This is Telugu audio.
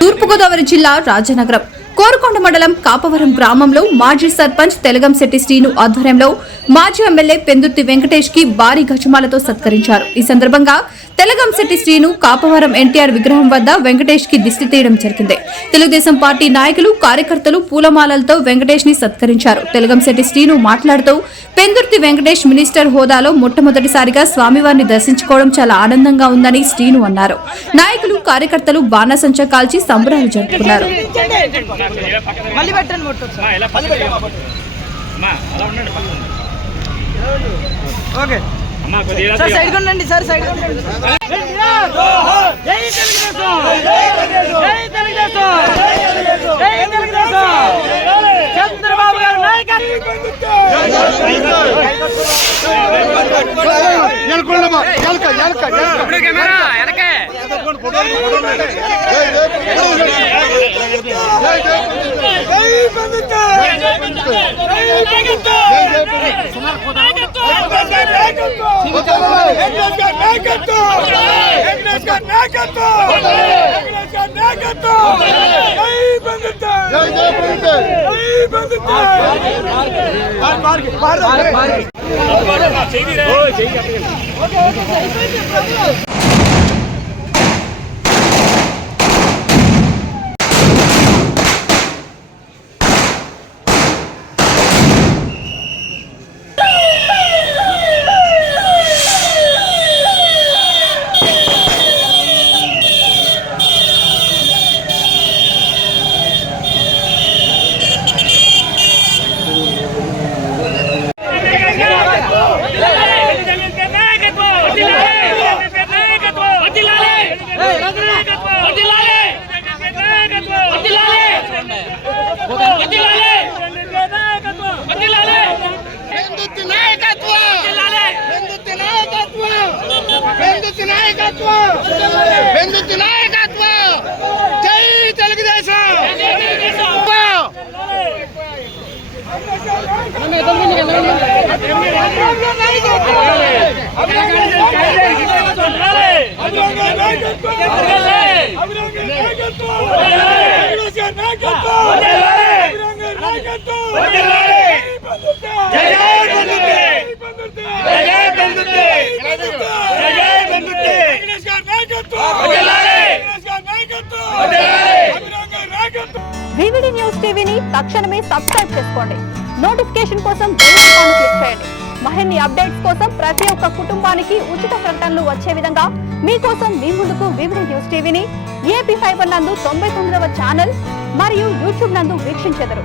తూర్పు గోదావరి జిల్లా రాజనగరం కోరుకొండ మండలం కాపవరం గ్రామంలో మాజీ సర్పంచ్ తెలగంశెట్టి శ్రీను ఆధ్వర్యంలో మాజీ ఎమ్మెల్యే పెందుర్తి వెంకటేష్ కి భారీ గజమాలతో సత్కరించారు. ఈ సందర్భంగా తెలగంశెట్టి శ్రీను కాపవరం ఎన్టీఆర్ విగ్రహం వద్ద వెంకటేష్ కి దిష్టి తీయడం జరిగింది. తెలుగుదేశం పార్టీ నాయకులు కార్యకర్తలు పూలమాలలతో వెంకటేష్ ని సత్కరించారు. తెలగంశెట్టి శ్రీను మాట్లాడుతూ పెందుర్తి వెంకటేష్ మినిస్టర్ హోదాలో మొట్టమొదటిసారిగా స్వామివారిని దర్శించుకోవడం చాలా ఆనందంగా ఉందని శ్రీను అన్నారు. నాయకులు కార్యకర్తలు బాణాసంచా కాల్చి సంబరాలు జరుపుకున్నారు. సార్ సైడ్ కొనండి సార్ సైడ్ కొనండి జై తెలుగుదేశం జై తెలుగుదేశం జై తెలుగుదేశం చంద్రబాబు గారి నాయకత్వం ఎల్కొండమా ఎల్క ఎల్క ఇప్పుడు కెమెరా ఎనకే జై బందుతా జై బందుతా జై తెలుగుదేశం వివిడి న్యూస్ టీవీని తక్షణమే సబ్స్క్రైబ్ చేసుకోండి. నోటిఫికేషన్ కోసం బెల్ ఐకాన్ క్లిక్ చేయండి. మరిన్ని అప్డేట్స్ కోసం ప్రతి ఒక్క కుటుంబానికి ఉచిత ప్రకటనలు వచ్చే విధంగా మీకోసం మీ ముందుకు వివిడి న్యూస్ టీవీని AP5 నందు 99వ ఛానల్ మరియు యూట్యూబ్ నందు వీక్షించెదరు.